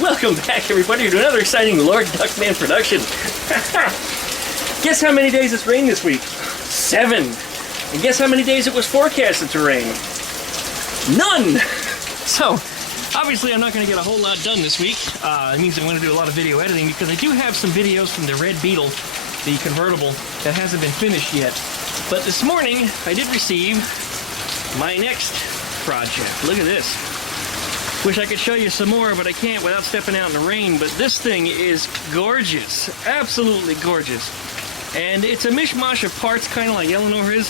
Welcome back, everybody, to another exciting Lord Duckman production. Guess how many days it's rained this week? 7. And guess how many days it was forecasted to rain? None! So, obviously I'm not going to get a whole lot done this week. It means I'm going to do a lot of video editing because I do have some videos from the red Beetle, the convertible, that hasn't been finished yet. But this morning, I did receive my next project. Look at this. Wish I could show you some more, but I can't without stepping out in the rain. But this thing is gorgeous. Absolutely gorgeous. And it's a mishmash of parts, kind of like Eleanor is.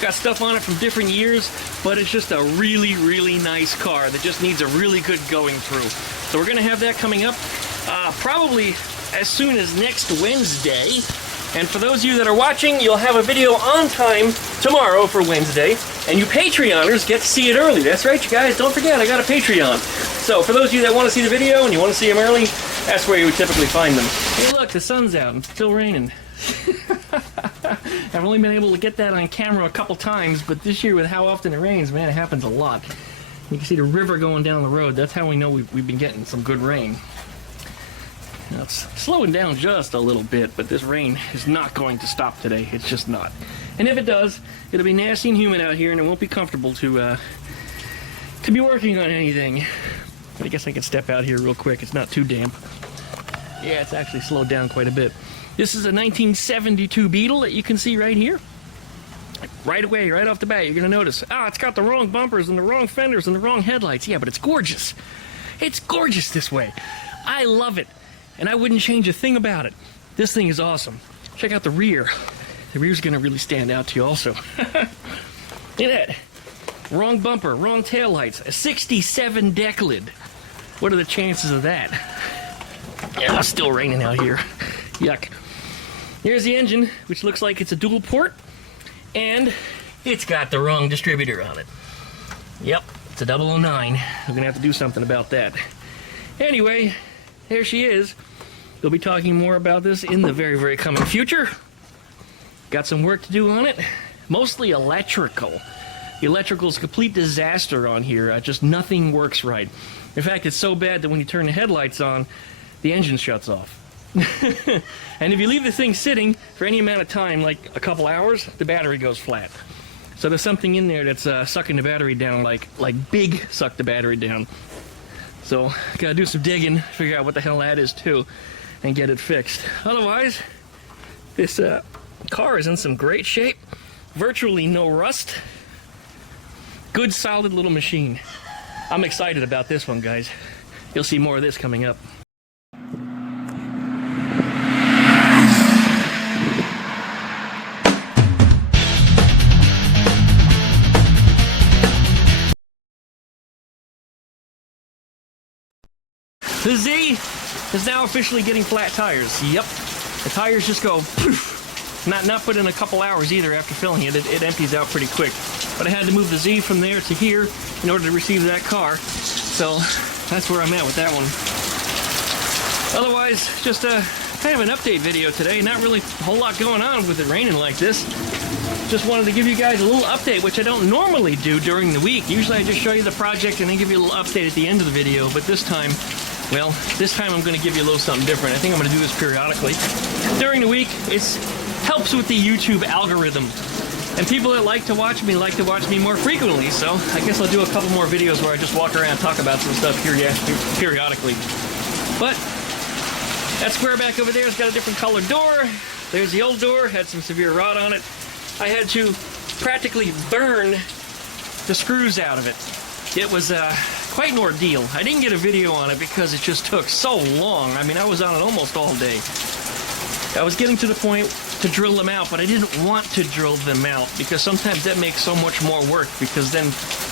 Got stuff on it from different years, but it's just a really, really nice car that just needs a really good going through. So we're going to have that coming up probably as soon as next Wednesday. And for those of you that are watching, you'll have a video on time tomorrow for Wednesday. And you Patreoners get to see it early. That's right, you guys. Don't forget, I got a Patreon. So for those of you that want to see the video and you want to see them early, that's where you would typically find them. Hey, look, the sun's out and it's still raining. I've only been able to get that on camera a couple times, but this year with how often it rains, man, it happens a lot. You can see the river going down the road. That's how we know we've been getting some good rain. Now it's slowing down just a little bit, but this rain is not going to stop today. It's just not. And if it does, it'll be nasty and humid out here, and it won't be comfortable to be working on anything. But I guess I can step out here real quick. It's not too damp. Yeah, it's actually slowed down quite a bit. This is a 1972 Beetle that you can see right here. Right away, right off the bat, you're going to notice, it's got the wrong bumpers and the wrong fenders and the wrong headlights. Yeah, but it's gorgeous. It's gorgeous this way. I love it. And I wouldn't change a thing about it. This thing is awesome. Check out the rear. The rear's going to really stand out to you also. Look at that. Wrong bumper, wrong taillights, a 67 Decklid. What are the chances of that? Yeah, it's still raining out here. Yuck. Here's the engine, which looks like it's a dual port. And it's got the wrong distributor on it. Yep, it's a 009. We're going to have to do something about that. Anyway, there she is. We'll be talking more about this in the very, very coming future. Got some work to do on it. Mostly electrical. The electrical's a complete disaster on here. Just nothing works right. In fact, it's so bad that when you turn the headlights on, the engine shuts off. And if you leave the thing sitting for any amount of time, like a couple hours, the battery goes flat. So there's something in there that's sucking the battery down, like big suck the battery down. So gotta do some digging, figure out what the hell that is too, and get it fixed. Otherwise, this car is in some great shape. Virtually no rust. Good solid little machine. I'm excited about this one, guys. You'll see more of this coming up. The Z is now officially getting flat tires. Yep. The tires just go poof. Not put in a couple hours either after filling it. It empties out pretty quick. But I had to move the Z from there to here in order to receive that car. So that's where I'm at with that one. Otherwise, just kind of an update video today. Not really a whole lot going on with it raining like this. Just wanted to give you guys a little update, which I don't normally do during the week. Usually I just show you the project and then give you a little update at the end of the video. But this time, well, this time I'm going to give you a little something different. I think I'm going to do this periodically. During the week, it helps with the YouTube algorithm. And people that like to watch me more frequently, so I guess I'll do a couple more videos where I just walk around and talk about some stuff periodically. But that square back over there has got a different colored door. There's the old door, had some severe rot on it. I had to practically burn the screws out of it. It was quite an ordeal. I didn't get a video on it because it just took so long. I mean, I was on it almost all day. I was getting to the point to drill them out, but I didn't want to drill them out because sometimes that makes so much more work, because then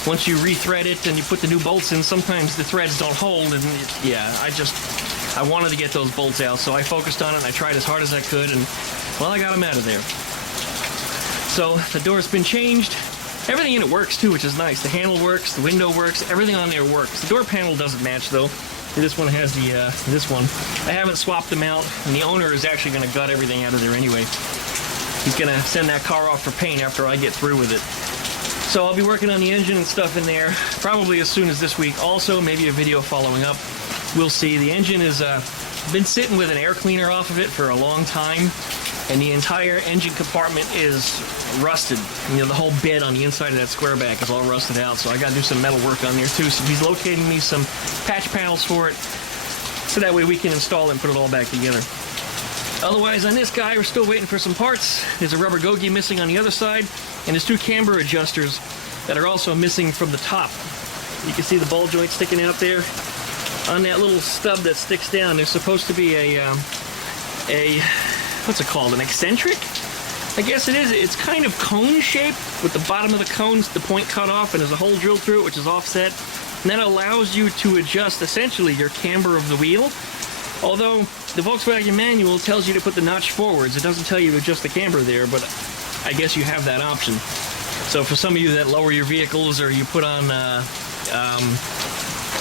once you rethread it and you put the new bolts in, sometimes the threads don't hold, and yeah, I wanted to get those bolts out, so I focused on it and I tried as hard as I could, and well, I got them out of there. So the door's been changed. Everything in it works too, which is nice. The handle works, the window works, everything on there works. The door panel doesn't match though. This one has the, this one. I haven't swapped them out, and the owner is actually going to gut everything out of there anyway. He's going to send that car off for paint after I get through with it. So I'll be working on the engine and stuff in there, probably as soon as this week also, maybe a video following up. we'll see. The engine has been sitting with an air cleaner off of it for a long time, and the entire engine compartment is rusted. You know, the whole bed on the inside of that square back is all rusted out, so I got to do some metal work on there too. So he's locating me some patch panels for it, so that way we can install it and put it all back together. Otherwise, on this guy, we're still waiting for some parts. There's a rubber gogi missing on the other side, and there's 2 camber adjusters that are also missing from the top. You can see the ball joint sticking out there. On that little stub that sticks down, there's supposed to be a what's it called, an eccentric? I guess it is. It's kind of cone shaped, with the bottom of the cones, the point cut off, and there's a hole drilled through it, which is offset. And that allows you to adjust, essentially, your camber of the wheel. Although the Volkswagen manual tells you to put the notch forwards, it doesn't tell you to adjust the camber there, but I guess you have that option. So for some of you that lower your vehicles, or you put on,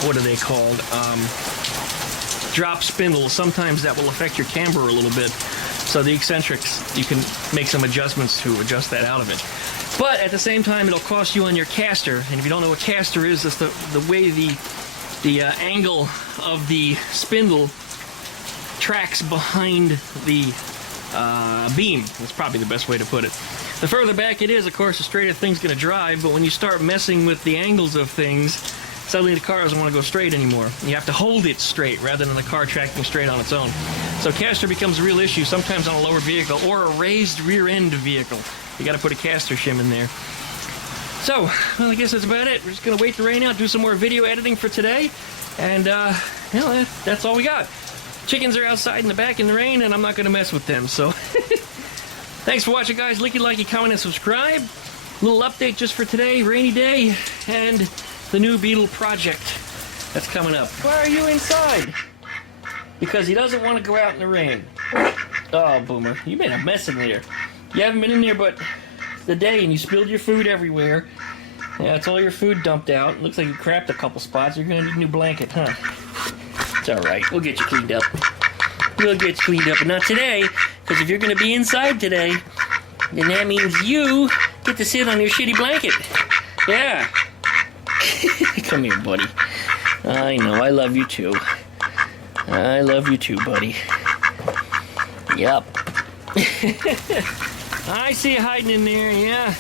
what are they called? Drop spindles, sometimes that will affect your camber a little bit. So the eccentrics, you can make some adjustments to adjust that out of it. But at the same time, it'll cost you on your caster. And if you don't know what caster is, it's the way the angle of the spindle tracks behind the beam. That's probably the best way to put it. The further back it is, of course, the straighter thing's going to drive, but when you start messing with the angles of things, suddenly the car doesn't want to go straight anymore. You have to hold it straight rather than the car tracking straight on its own. So caster becomes a real issue sometimes on a lower vehicle or a raised rear end vehicle. You got to put a caster shim in there. So, well, I guess that's about it. We're just going to wait the rain out, do some more video editing for today, and well, that's all we got. Chickens are outside in the back in the rain, and I'm not going to mess with them, so thanks for watching, guys. Licky, likey, comment, and subscribe. Little update just for today, rainy day, and the new Beetle project that's coming up. Why are you inside? Because he doesn't want to go out in the rain. Oh, Boomer, you made a mess in there. You haven't been in there but the day, and you spilled your food everywhere. Yeah, it's all your food dumped out. Looks like you crapped a couple spots. You're going to need a new blanket, huh? It's alright. We'll get you cleaned up. We'll get you cleaned up, but not today, because if you're going to be inside today, then that means you get to sit on your shitty blanket. Yeah. Come here, buddy. I know, I love you too. I love you too, buddy. Yep. I see you hiding in there, yeah.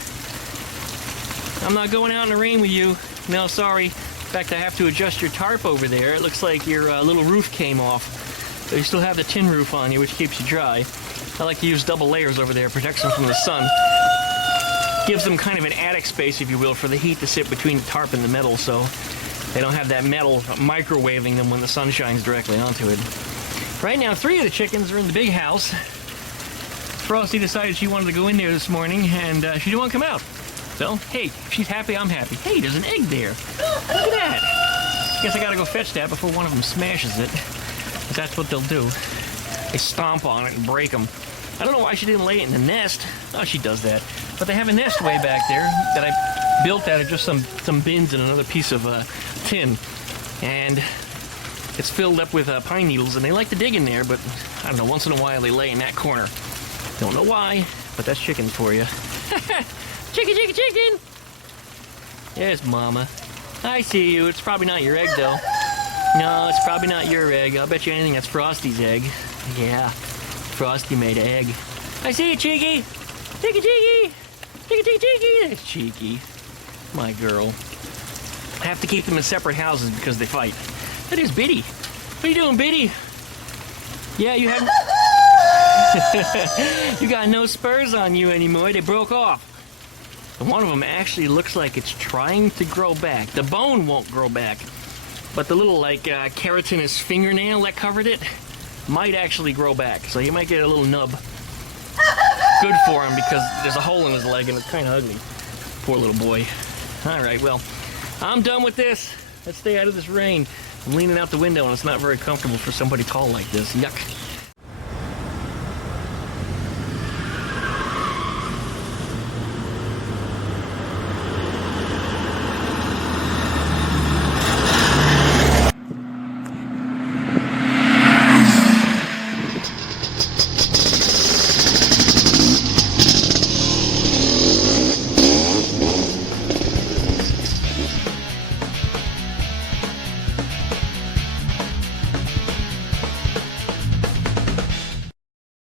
I'm not going out in the rain with you. No, sorry. In fact, I have to adjust your tarp over there. It looks like your little roof came off. So you still have the tin roof on you, which keeps you dry. I like to use double layers over there, protects them from the sun. Gives them kind of an attic space, if you will, for the heat to sit between the tarp and the metal, so they don't have that metal microwaving them when the sun shines directly onto it. Right now, 3 of the chickens are in the big house. Frosty decided she wanted to go in there this morning, and she didn't want to come out. So, hey, if she's happy, I'm happy. Hey, there's an egg there. Look at that. Guess I gotta go fetch that before one of them smashes it. Because that's what they'll do. They stomp on it and break them. I don't know why she didn't lay it in the nest. Oh, she does that. But they have a nest way back there that I built out of just some bins and another piece of tin. And it's filled up with pine needles, and they like to dig in there, but I don't know, once in a while they lay in that corner. Don't know why, but that's chickens for you. Chicken, chicken, chicken! There's Mama. I see you. It's probably not your egg, though. No, it's probably not your egg. I'll bet you anything that's Frosty's egg. Yeah, Frosty made an egg. I see you, Cheeky! Cheeky, Cheeky! Cheeky, Cheeky, Cheeky! That's Cheeky. My girl. I have to keep them in separate houses because they fight. That is Biddy. What are you doing, Biddy? Yeah, you haven't... You got no spurs on you anymore. They broke off. And one of them actually looks like it's trying to grow back. The bone won't grow back. But the little, like, keratinous fingernail that covered it might actually grow back. So you might get a little nub. Good for him because there's a hole in his leg and it's kind of ugly. Poor little boy. Alright, well, I'm done with this. Let's stay out of this rain. I'm leaning out the window and it's not very comfortable for somebody tall like this. Yuck.